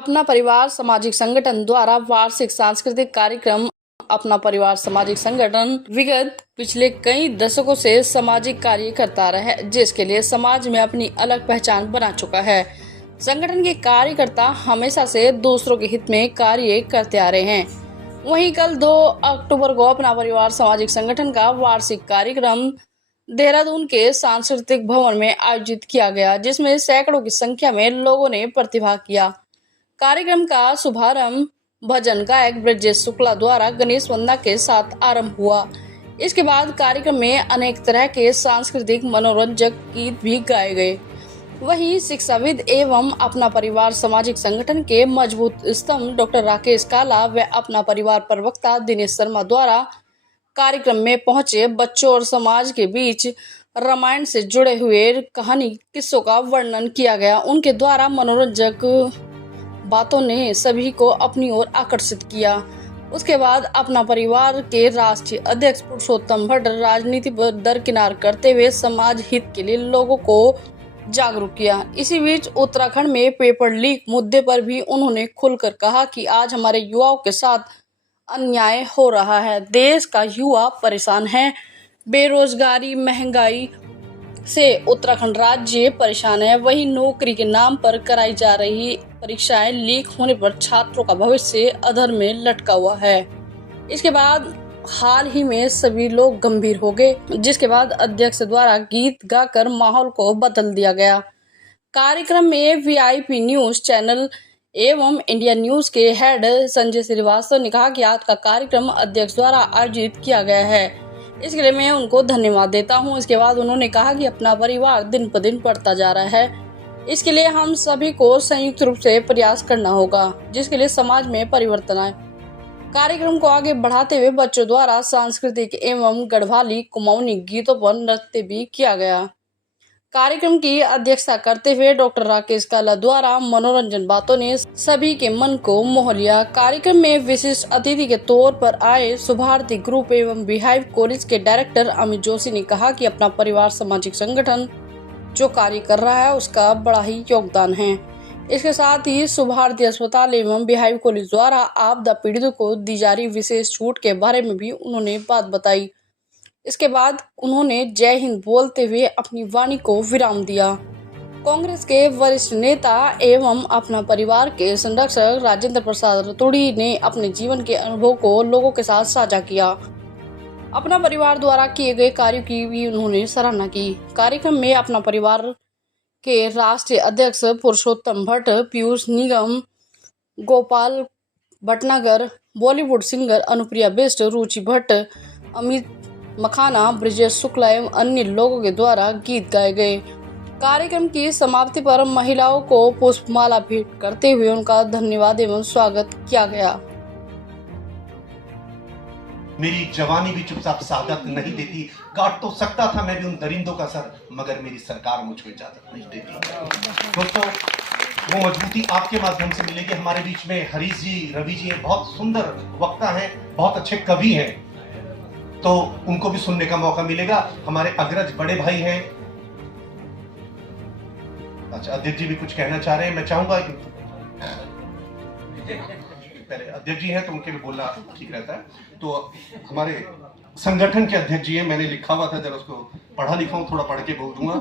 अपना परिवार सामाजिक संगठन द्वारा वार्षिक सांस्कृतिक कार्यक्रम। अपना परिवार सामाजिक संगठन विगत पिछले कई दशकों से सामाजिक कार्य करता रहा है, जिसके लिए समाज में अपनी अलग पहचान बना चुका है। संगठन के कार्यकर्ता हमेशा से दूसरों के हित में कार्य करते आ रहे हैं। वहीं कल 2 अक्टूबर को अपना परिवार सामाजिक संगठन का वार्षिक कार्यक्रम देहरादून के सांस्कृतिक भवन में आयोजित किया गया, जिसमें सैकड़ों की संख्या में लोगों ने प्रतिभाग किया। कार्यक्रम का शुभारंभ भजन गायक ब्रजेश शुक्ला द्वारा गणेश वंदना के साथ आरंभ हुआ। इसके बाद कार्यक्रम में अनेक तरह के सांस्कृतिक मनोरंजक गीत भी गाए गए। वहीं शिक्षाविद एवं अपना परिवार सामाजिक संगठन के मजबूत स्तंभ डॉक्टर राकेश काला व अपना परिवार प्रवक्ता दिनेश शर्मा द्वारा कार्यक्रम में पहुंचे बच्चों और समाज के बीच रामायण से जुड़े हुए कहानी किस्सों का वर्णन किया गया। उनके द्वारा मनोरंजक बातों ने सभी को अपनी ओर आकर्षित किया। उसके बाद अपना परिवार के राष्ट्रीय अध्यक्ष पुरुषोत्तम भट्ट राजनीति पर दरकिनार करते हुए समाज हित के लिए लोगों को जागरूक किया। इसी बीच उत्तराखंड में पेपर लीक मुद्दे पर भी उन्होंने खुलकर कहा कि आज हमारे युवाओं के साथ अन्याय हो रहा है। देश का युवा परेशान है। बेरोजगारी, महंगाई से उत्तराखंड राज्य परेशान है। वही नौकरी के नाम पर कराई जा रही परीक्षाएं लीक होने पर छात्रों का भविष्य अधर में लटका हुआ है। इसके बाद हाल ही में सभी लोग गंभीर हो गए, जिसके बाद अध्यक्ष द्वारा गीत गाकर माहौल को बदल दिया गया। कार्यक्रम में वीआईपी न्यूज चैनल एवं इंडिया न्यूज के हेड संजय श्रीवास्तव ने कहा कि आज का कार्यक्रम अध्यक्ष द्वारा आयोजित किया गया है, इसके लिए मैं उनको धन्यवाद देता हूं। इसके बाद उन्होंने कहा कि अपना परिवार दिन पर दिन बढ़ता जा रहा है, इसके लिए हम सभी को संयुक्त रूप से प्रयास करना होगा, जिसके लिए समाज में परिवर्तन आए। कार्यक्रम को आगे बढ़ाते हुए बच्चों द्वारा सांस्कृतिक एवं गढ़वाली कुमाऊनी गीतों पर नृत्य भी किया गया। कार्यक्रम की अध्यक्षता करते हुए डॉक्टर राकेश काला द्वारा मनोरंजन बातों ने सभी के मन को मोह लिया। कार्यक्रम में विशिष्ट अतिथि के तौर पर आए सुभारती ग्रुप एवं बिहाइव कॉलेज के डायरेक्टर अमित जोशी ने कहा कि अपना परिवार सामाजिक संगठन जो कार्य कर रहा है उसका बड़ा ही योगदान है। इसके साथ ही सुभारती अस्पताल एवं बिहाइव कॉलेज द्वारा आपदा पीड़ितों को दी जा रही विशेष छूट के बारे में भी उन्होंने बात बताई। इसके बाद उन्होंने जय हिंद बोलते हुए अपनी वाणी को विराम दिया। कांग्रेस के वरिष्ठ नेता एवं अपना परिवार के संरक्षक राजेंद्र प्रसाद रतूड़ी ने अपने जीवन के अनुभव को लोगों के साथ साझा किया। अपना परिवार द्वारा किए गए कार्यों की भी उन्होंने सराहना की। कार्यक्रम में अपना परिवार के राष्ट्रीय अध्यक्ष पुरुषोत्तम भट्ट, पीयूष निगम, गोपाल भटनागर, बॉलीवुड सिंगर अनुप्रिया बेस्ट, रुचि भट्ट, अमित मखाना, ब्रजेश शुक्ला एवं अन्य लोगों के द्वारा गीत गाए गए। कार्यक्रम की समाप्ति पर महिलाओं को पुष्पमाला भेंट करते हुए उनका धन्यवाद एवं स्वागत किया गया। मेरी जवानी भी चुपचाप सादत नहीं देती, काट तो सकता था मैं भी उन दरिंदों का सर, मगर मेरी सरकार मुझको इजाजत नहीं देती। दोस्तों, वो मजबूती आपके माध्यम से मिलेगी। हमारे बीच में हरीश जी, रवि जी बहुत सुंदर वक्ता हैं, बहुत अच्छे कवि हैं, तो उनको भी सुनने का मौका मिलेगा। हमारे अग्रज बड़े भाई हैं, अच्छा अध्यक्ष जी भी कुछ कहना चाह रहे हैं। मैं चाहूंगा कि पहले अध्यक्ष जी हैं तो उनके भी बोलना ठीक रहता है। तो हमारे संगठन के अध्यक्ष जी हैं, मैंने लिखा हुआ था, जरा उसको पढ़ा लिखा हूं, थोड़ा पढ़ के बोल दूंगा।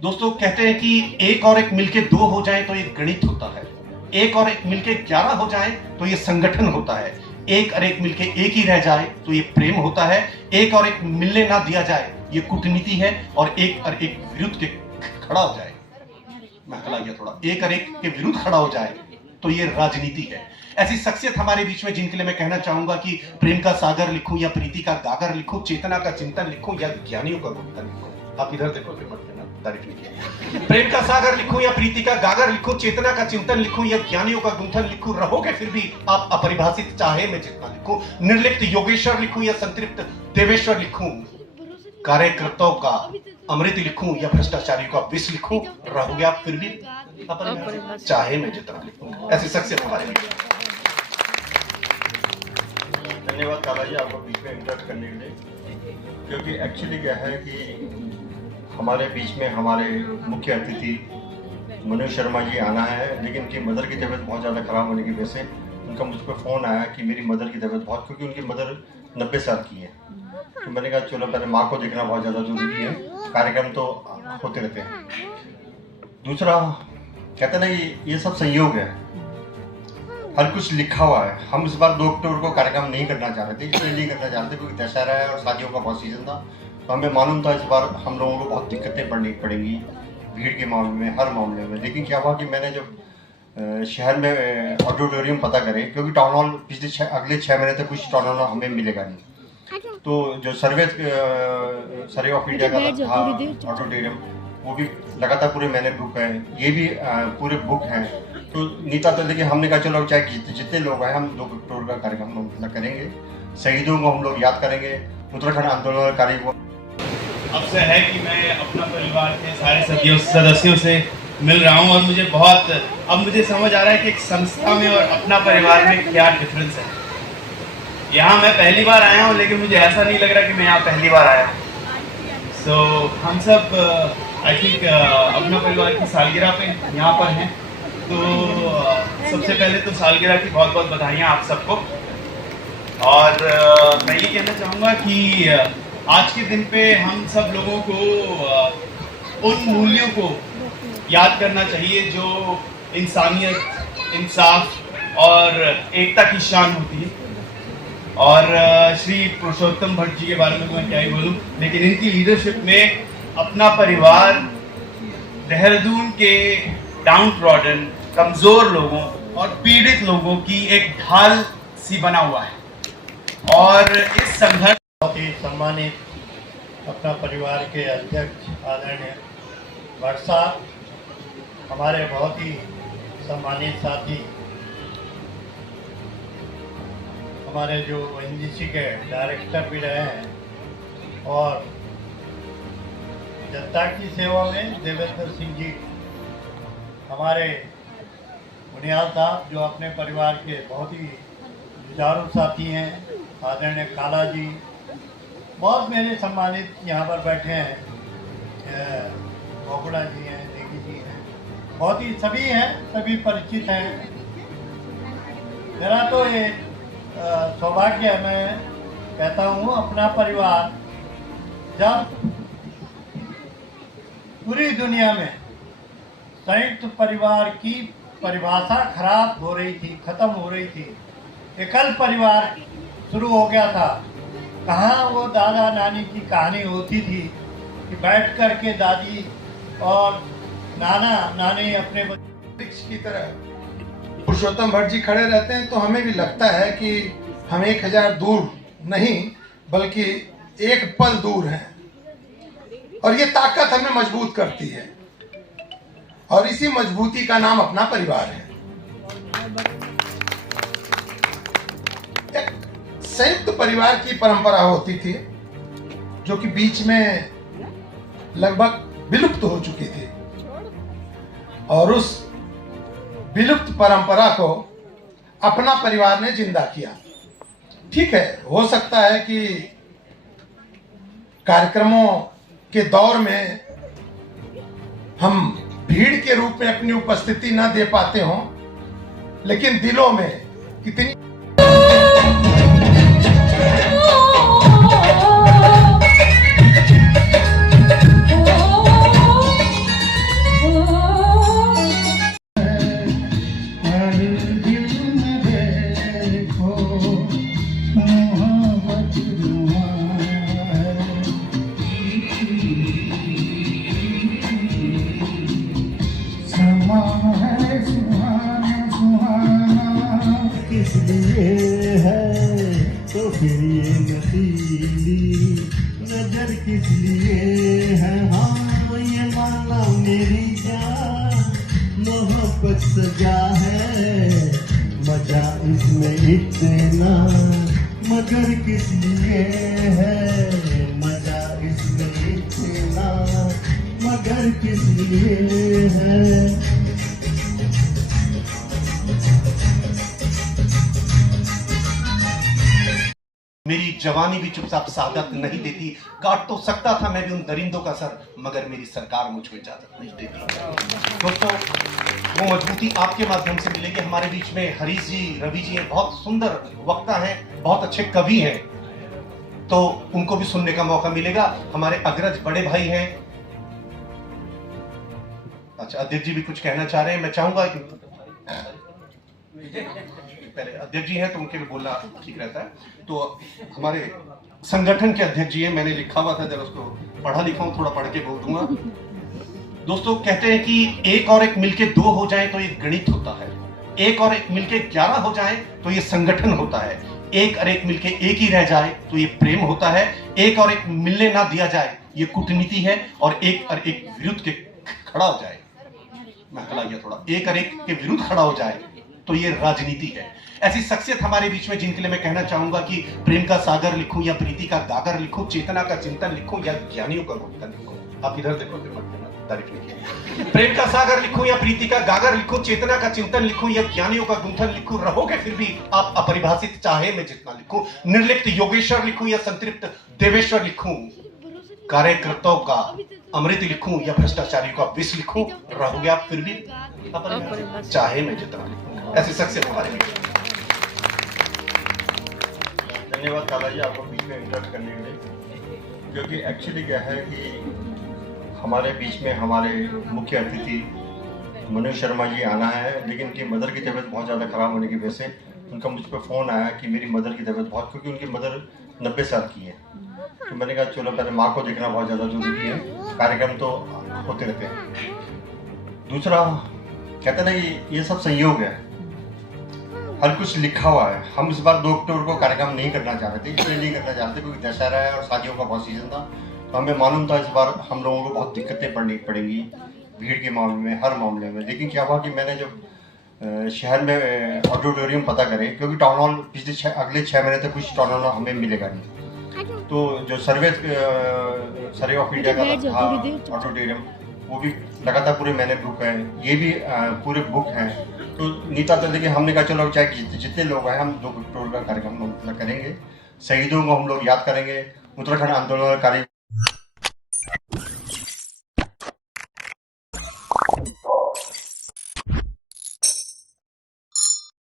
दोस्तों, कहते हैं कि एक और एक मिलके 2 हो जाए तो ये गणित होता है, एक और एक मिलके 11 हो जाए तो ये संगठन होता है, एक और एक मिलके एक ही रह जाए तो ये प्रेम होता है, एक और एक मिलने ना दिया जाए ये कूटनीति है, और एक और एक विरुद्ध के खड़ा हो जाए, मैं हला गया थोड़ा, एक और एक के विरुद्ध खड़ा हो जाए तो ये राजनीति है। ऐसी शख्सियत हमारे बीच में जिनके लिए मैं कहना चाहूंगा कि प्रेम का सागर लिखूं या प्रीति का गागर लिखूं, चेतना का चिंतन लिखूं या ज्ञानियों का गुंथन लिखूं। आप इधर देखो, तारीफ नहीं किया। प्रेम का सागर लिखूं या प्रीति का गागर लिखूं, चेतना का चिंतन लिखूं या ज्ञानियों का गुंथन लिखूं, रहोगे फिर भी आप अपरिभाषित चाहे मैं जितना लिखूं, निर्लिप्त योगेश्वर लिखूं या संतृप्त देवेश्वर लिखूं, कार्यकर्ताओं का अमृत लिखूं या भ्रष्टाचारियों का विष लिखूं, रहोगे आप फिर भी अपरिभाषित चाहे मैं जितना लिखूं। ऐसी शख्सियत हमारे लिए। धन्यवाद काला जी, आपको बीच में इंटरप्ट करने के लिए, क्योंकि एक्चुअली क्या है कि हमारे बीच में हमारे मुख्य अतिथि मनोज शर्मा जी आना है, लेकिन उनकी मदर की तबीयत बहुत ज़्यादा ख़राब होने की वजह से उनका मुझ पर फ़ोन आया कि मेरी मदर की तबीयत बहुत, क्योंकि उनकी मदर 90 साल की है। तो मैंने कहा चलो पहले माँ को देखना बहुत ज़्यादा ज़रूरी है, कार्यक्रम तो होते रहते हैं। दूसरा कहते ना ये सब संयोग है, हर कुछ लिखा हुआ है। हम इस बार 2 अक्टूबर को कार्यक्रम नहीं करना चाह रहे थे, इसलिए नहीं करना चाहते क्योंकि दशहरा है और शादियों का बहुत सीजन था। तो हमें मालूम था इस बार हम लोगों को बहुत दिक्कतें पड़ेंगी भीड़ के मामले में, हर मामले में। लेकिन क्या हुआ कि मैंने जब शहर में ऑडिटोरियम पता करे, क्योंकि टाउन हॉल अगले 6 महीने तक कुछ टाउन हॉल हमें मिलेगा नहीं, तो जो सर्वे ऑफ इंडिया का था ऑडिटोरियम, वो भी लगातार पूरे महीने बुक है, ये भी पूरे बुक हैं। तो नीता तो देखिए हमने कहा चलो चाहे जितने लोग आए हम 2 अक्टूबर का कार्यक्रम हम करेंगे, शहीदों को हम लोग याद करेंगे, उत्तराखंड आंदोलनकारी को। अवसर है कि मैं अपना परिवार के सारे सदस्यों से मिल रहा हूं और मुझे बहुत अब मुझे समझ आ रहा है कि एक संस्था में और अपना परिवार में क्या डिफरेंस है। यहाँ मैं पहली बार आया हूँ, लेकिन मुझे ऐसा नहीं लग रहा कि मैं यहाँ पहली बार आया हूँ। सो हम सब आई थिंक अपना परिवार की सालगिरह पे यहाँ पर हैं। तो सबसे पहले तो सालगिरह की बहुत बहुत बधाइयाँ आप सबको। और मैं ये कहना चाहूँगा कि आज के दिन पे हम सब लोगों को उन मूल्यों को याद करना चाहिए जो इंसानियत, इंसाफ और एकता की शान होती है। और श्री पुरुषोत्तम भट्ट जी के बारे में मैं क्या ही बोलूं, लेकिन इनकी लीडरशिप में अपना परिवार देहरादून के डाउन ट्रॉडन, कमजोर लोगों और पीड़ित लोगों की एक ढाल सी बना हुआ है। और इस संघर्ष बहुत ही सम्मानित अपना परिवार के अध्यक्ष आदरणीय भट्ट साहब, हमारे बहुत ही सम्मानित साथी, हमारे जो एनजीसी के डायरेक्टर भी रहे हैं, और जनता की सेवा में देवेंद्र सिंह जी, हमारे बुनियाल साहब जो अपने परिवार के बहुत ही जुझारू साथी हैं, आदरणीय काला जी, बहुत मेरे सम्मानित यहाँ पर बैठे हैं, बोगड़ा जी हैं, नेगी जी हैं, बहुत ही सभी हैं, सभी परिचित हैं। मेरा तो ये सौभाग्य है, मैं कहता हूँ अपना परिवार जब पूरी दुनिया में संयुक्त परिवार की परिभाषा खराब हो रही थी, खत्म हो रही थी, एकल परिवार शुरू हो गया था। कहाँ वो दादा नानी की कहानी होती थी कि बैठ कर के दादी और नाना नानी अपने वृक्ष की तरह पुरुषोत्तम भट्ट जी खड़े रहते हैं, तो हमें भी लगता है कि हम 1000 दूर नहीं बल्कि एक पल दूर हैं, और ये ताकत हमें मजबूत करती है, और इसी मजबूती का नाम अपना परिवार है। एक संयुक्त परिवार की परंपरा होती थी जो कि बीच में लगभग विलुप्त हो चुकी थी, और उस विलुप्त परंपरा को अपना परिवार ने जिंदा किया। ठीक है, हो सकता है कि कार्यक्रमों के दौर में हम भीड़ के रूप में अपनी उपस्थिति न दे पाते हों, लेकिन दिलों में कितनी नजर किस लिए है, हाँ ये माना मेरी जान, मोहब्बत सजा है, मजा इसमें इतना, मगर किस लिए है, मजा इसमें इतना, मगर किस लिए है। मेरी जवानी भी चुपचाप सादत नहीं देती। काट तो सकता था मैं भी उन दरिंदों का सर, मगर मेरी सरकार मुझको इजाजत नहीं देती। दोस्तों, वो मजबूती आपके माध्यम से मिलेगी। हमारे बीच में हरीश जी, रवि जी हैं, बहुत सुंदर वक्ता हैं, बहुत अच्छे कवि हैं, तो उनको भी सुनने का मौका मिलेगा। हमारे अग्रज बड़े भाई हैं, अच्छा अध्यक्ष जी भी कुछ कहना चाह रहे हैं। मैं चाहूंगा कि पहले अध्यक्ष जी हैं तो उनके लिए बोलना ठीक रहता है। तो हमारे संगठन के अध्यक्ष जी हैं, मैंने लिखा हुआ था, जरा उसको पढ़ा लिखा हूं, थोड़ा पढ़ के बोल दूंगा। दोस्तों, कहते हैं कि एक और एक मिलके 2 हो जाए तो ये गणित होता है, एक और एक मिलके 11 हो जाए तो ये संगठन होता है, एक और एक मिलके एक ही रह जाए तो ये प्रेम होता है, एक और एक मिलने ना दिया जाए ये कूटनीति है, और एक और एक विरुद्ध के खड़ा हो जाए, मैं हला गया थोड़ा, एक और एक के विरुद्ध खड़ा हो जाए तो ये राजनीति है। ऐसी शख्सियत हमारे बीच में जिनके लिए मैं कहना चाहूंगा कि प्रेम का सागर लिखूं या प्रीति का गागर लिखूं, चेतना का चिंतन लिखूं या ज्ञानियों का गुंतन लिखूं। आप इधर देखो, तारीफ लिखिए। प्रेम का सागर लिखूं या प्रीति का गागर लिखूं, चेतना का चिंतन लिखूं या ज्ञानियों का गुंथन लिखूं, रहोगे फिर भी आप अपरिभाषित, चाहे मैं जितना लिखूं। निर्लिप्त योगेश्वर लिखूं या संतृप्त देवेश्वर लिखूं, कार्यकर्ताओं का अमृत लिखूं या भ्रष्टाचारियों का विष लिखूं, रहोगे आप फिर भी अपरिभाषित, चाहे मैं जितना लिखूं। ऐसी शख्सियत हमारे बीच। धन्यवाद काला जी, आपको बीच में इंटरप्ट करने के लिए, क्योंकि एक्चुअली क्या है कि हमारे बीच में हमारे मुख्य अतिथि मनोज शर्मा जी आना है, लेकिन उनकी मदर की तबीयत बहुत ज़्यादा ख़राब होने की वजह से उनका मुझ पर फ़ोन आया कि मेरी मदर की तबीयत बहुत, क्योंकि उनकी मदर 90 साल की है। तो मैंने कहा चलो पहले माँ को देखना बहुत ज़्यादा ज़रूरी है, कार्यक्रम तो होते रहते हैं। दूसरा कहते ना कि ये सब संयोग है, हर कुछ लिखा हुआ है। हम इस बार 2 अक्टूबर को कार्यक्रम नहीं करना चाह रहे थे, इसलिए नहीं करना चाहते क्योंकि दशहरा है और शादियों का बहुत सीजन था, तो हमें मालूम था इस बार हम लोगों को बहुत दिक्कतें पड़ेंगी भीड़ के मामले में, हर मामले में। लेकिन क्या हुआ कि मैंने जब शहर में ऑडिटोरियम पता करे, क्योंकि टाउन हॉल पिछले अगले 6 महीने तक कुछ टाउन हॉल हमें मिलेगा नहीं, तो जो सर्वे ऑफ इंडिया का था ऑडिटोरियम, वो भी लगातार पूरे महीने बुक है, ये भी पूरे बुक हैं। तो नीता था कि हमने कहा चलो चाहे जितने लोग आए हम 2 अक्टूबर का कार्यक्रम करेंगे, शहीदों को हम लोग याद करेंगे, उत्तराखंड आंदोलनकारी